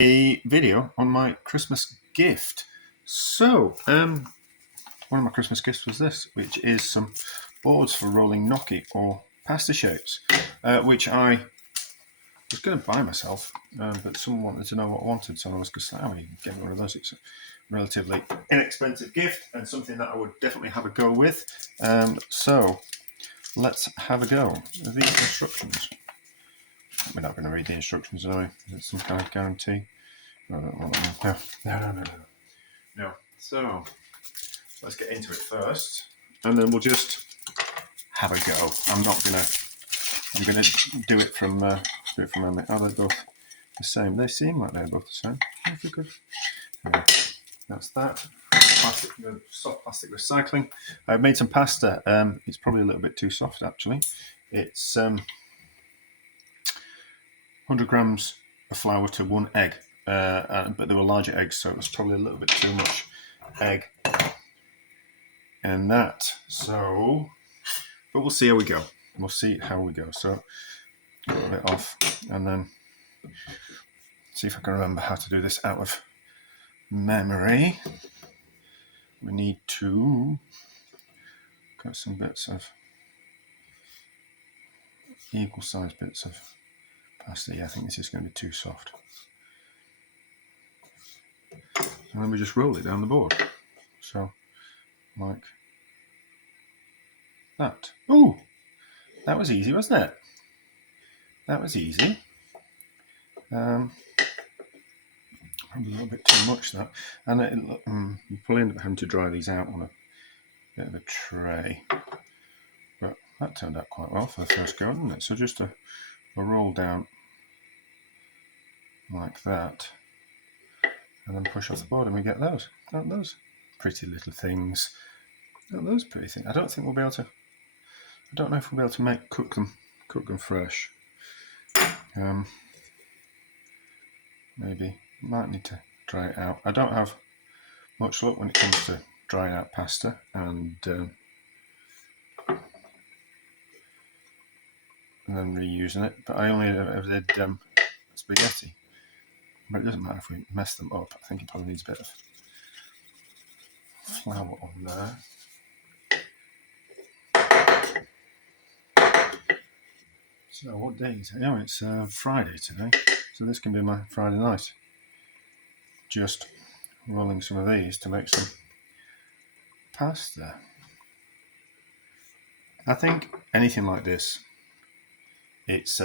a video on my Christmas gift. So, one of my Christmas gifts was this, which is some boards for rolling gnocchi or pasta shapes, which I was going to buy myself, but someone wanted to know what I wanted, so I was going to say, oh, you can get one of those. It's a relatively inexpensive gift and something that I would definitely have a go with. So, let's have a go. These instructions. We're not going to read the instructions, are we? Is it some kind of guarantee? No. So, let's get into it first, and then we'll just have a go. I'm going to do it from memory. Oh, they're both the same. They seem like they're both the same. Okay, good. That's that. Plastic, soft plastic recycling. I've made some pasta. It's probably a little bit too soft, actually. It's 100 grams of flour to 1 egg, but they were larger eggs, so it was probably a little bit too much egg in that. So, but we'll see how we go. So, a little bit off, and then see if I can remember how to do this out of memory. We need to cut some bits of equal sized bits of pasta. Yeah, I think this is going to be too soft. And then we just roll it down the board. So, like that. Ooh, that was easy, wasn't it? That was easy. Probably a little bit too much, that. And you probably end up having to dry these out on a bit of a tray. But that turned out quite well for the first go, didn't it? So just a roll down like that, and then push off the board, and we get those. Aren't those pretty little things? Aren't those pretty things? I don't think we'll be able to. I don't know if we'll be able to cook them fresh. Maybe might need to dry it out. I don't have much luck when it comes to drying out pasta and then reusing it. But I only ever did spaghetti. But it doesn't matter if we mess them up. I think it probably needs a bit of flour on there. So what day is it? Oh, it's Friday today. So this can be my Friday night. Just rolling some of these to make some pasta. I think anything like this, it's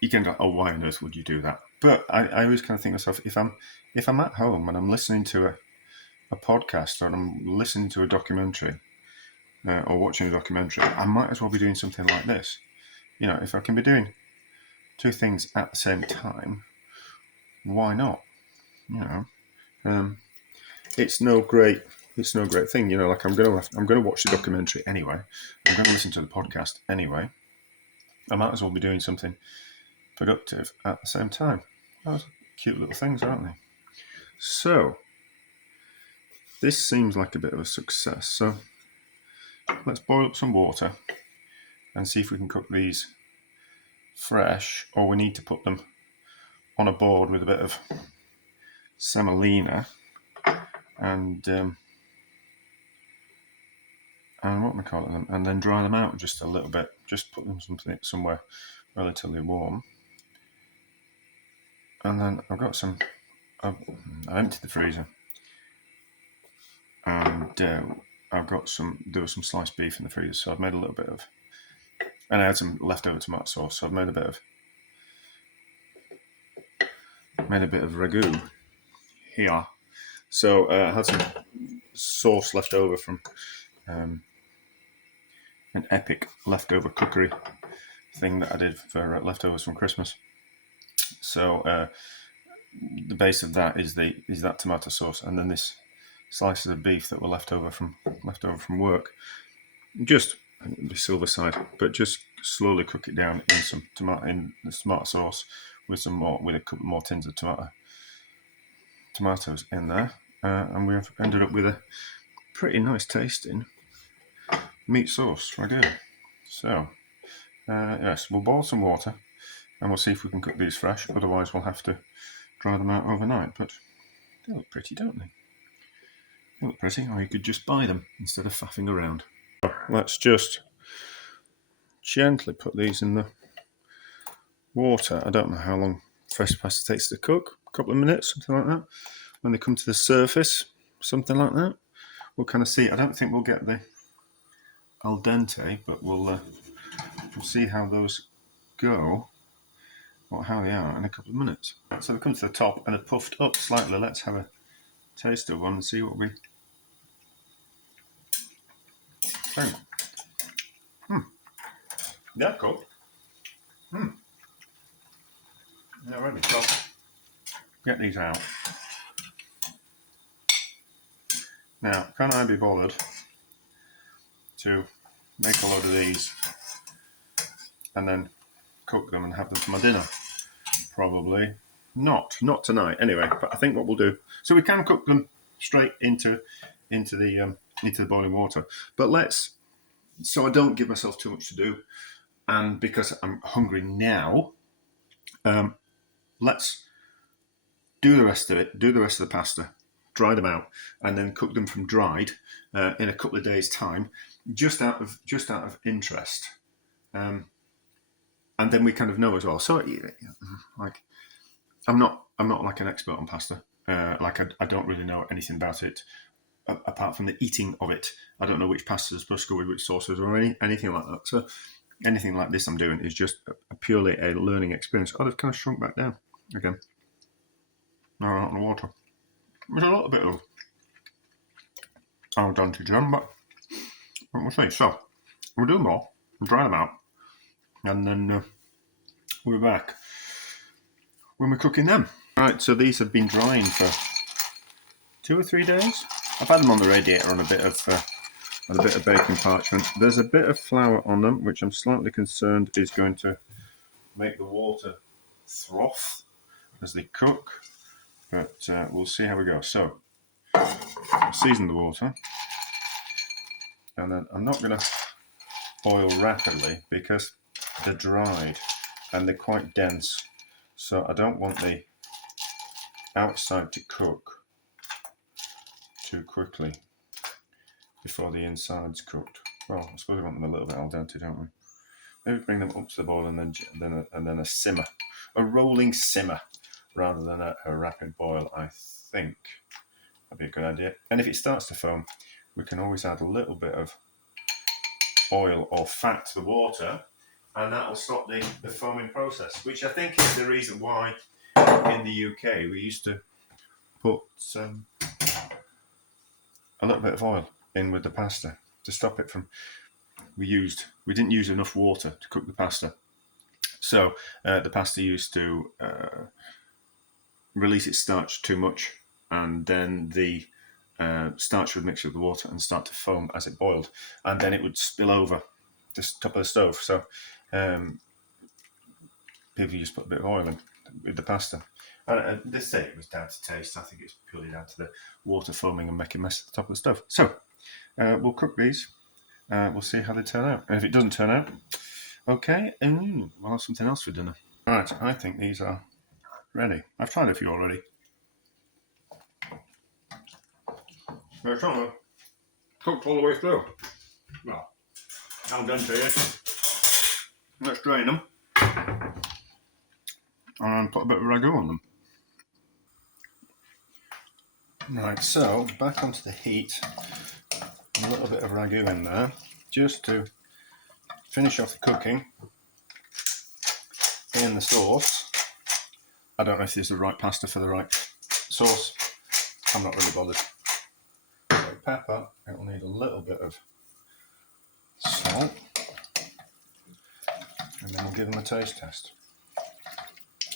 you can go, oh, why on earth would you do that? But I always kind of think to myself, if I'm at home and I'm listening to a podcast or I'm listening to a documentary or watching a documentary, I might as well be doing something like this. You know, if I can be doing two things at the same time, why not? You know, it's no great thing. You know, like I'm gonna watch the documentary anyway. I'm gonna listen to the podcast anyway. I might as well be doing something productive at the same time. Those are cute little things, aren't they? So this seems like a bit of a success. So let's boil up some water and see if we can cook these fresh, or we need to put them on a board with a bit of semolina and what am I calling them, and then dry them out just a little bit. Just put them somewhere relatively warm. And then I've got some. I emptied the freezer, and I've got there was some sliced beef in the freezer, so I've made a little bit of, and I had some leftover tomato sauce, so I've made a bit of ragu here. So I had some sauce left over from an epic leftover cookery thing that I did for leftovers from Christmas. So the base of that is that tomato sauce, and then this slices of beef that were left over from work. Just the silver side, but just slowly cook it down in the tomato sauce with a couple more tins of tomatoes in there, and we've ended up with a pretty nice tasting meat sauce ragu. So yes, we'll boil some water And we'll see if we can cook these fresh, otherwise we'll have to dry them out overnight. But they look pretty, don't they? They look pretty, or you could just buy them instead of faffing around. Let's just gently put these in the water. I don't know how long fresh pasta takes to cook, a couple of minutes, something like that. When they come to the surface, something like that. We'll kind of see. I don't think we'll get the al dente, but we'll see how those go, or how they are in a couple of minutes. So we come to the top and they're puffed up slightly. Let's have a taste of one and see what we think. Yeah, cool. Yeah, ready. So get these out. Now, can I be bothered to make a load of these and then cook them and have them for my dinner? Probably not. Not tonight, anyway. But I think what we'll do, so we can cook them straight into the boiling water. But so I don't give myself too much to do, and because I'm hungry now, let's do the rest of it. Do the rest of the pasta, dry them out, and then cook them from dried in a couple of days' time, just out of interest. And then we kind of know as well. So, like, I'm not like an expert on pasta. I don't really know anything about it apart from the eating of it. I don't know which pasta is supposed to go with which sauces or anything like that. So, anything like this I'm doing is just purely a learning experience. Oh, they've kind of shrunk back down again. No, not in the water. There's a little bit of al dente to them, but we'll see. So, we'll do them all, we'll dry them out, and then we'll be back when we're cooking them. Right, so these have been drying for 2 or 3 days. I've had them on the radiator on a bit of baking parchment. There's a bit of flour on them, which I'm slightly concerned is going to make the water froth as they cook. But we'll see how we go. So, season the water, and then I'm not going to boil rapidly because they're dried and they're quite dense. So I don't want the outside to cook too quickly before the inside's cooked. Well, I suppose we want them a little bit al dente, don't we? Maybe bring them up to the boil and then a simmer, a rolling simmer, rather than a rapid boil. I think that'd be a good idea. And if it starts to foam, we can always add a little bit of oil or fat to the water, and that will stop the foaming process, which I think is the reason why in the UK we used to put a little bit of oil in with the pasta to stop it from. We didn't use enough water to cook the pasta, so the pasta used to release its starch too much, and then the starch would mix with the water and start to foam as it boiled, and then it would spill over the top of the stove. So people just put a bit of oil in with the pasta. And this day it was down to taste. I think it's purely down to the water foaming and making a mess at the top of the stove. So we'll cook these. We'll see how they turn out. And if it doesn't turn out, okay, we'll have something else for dinner. Right, I think these are ready. I've tried a few already. They're trying to cooked all the way through. Well, al dente. Let's drain them and put a bit of ragu on them. Right, so back onto the heat. A little bit of ragu in there, just to finish off the cooking in the sauce. I don't know if this is the right pasta for the right sauce. I'm not really bothered. So pepper, it will need a little bit of salt, and then we'll give them a taste test.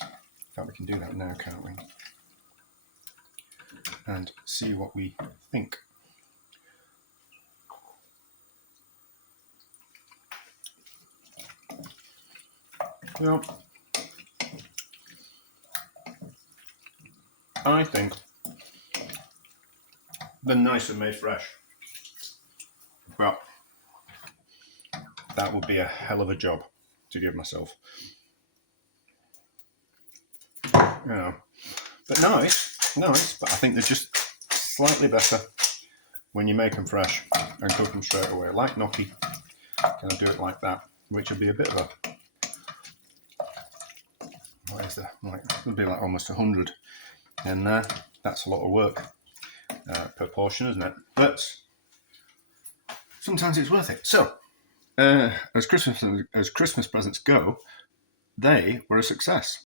In fact, we can do that now, can't we? And see what we think. Well, I think they're nice and made fresh. Well, that would be a hell of a job to give myself. you know. But nice. But I think they're just slightly better when you make them fresh and cook them straight away. Like gnocchi, kind of do it like that, which would be a bit of a, what is that? Like, it would be like almost 100 in there. That's a lot of work per portion, isn't it? But sometimes it's worth it. So, as Christmas presents go, they were a success.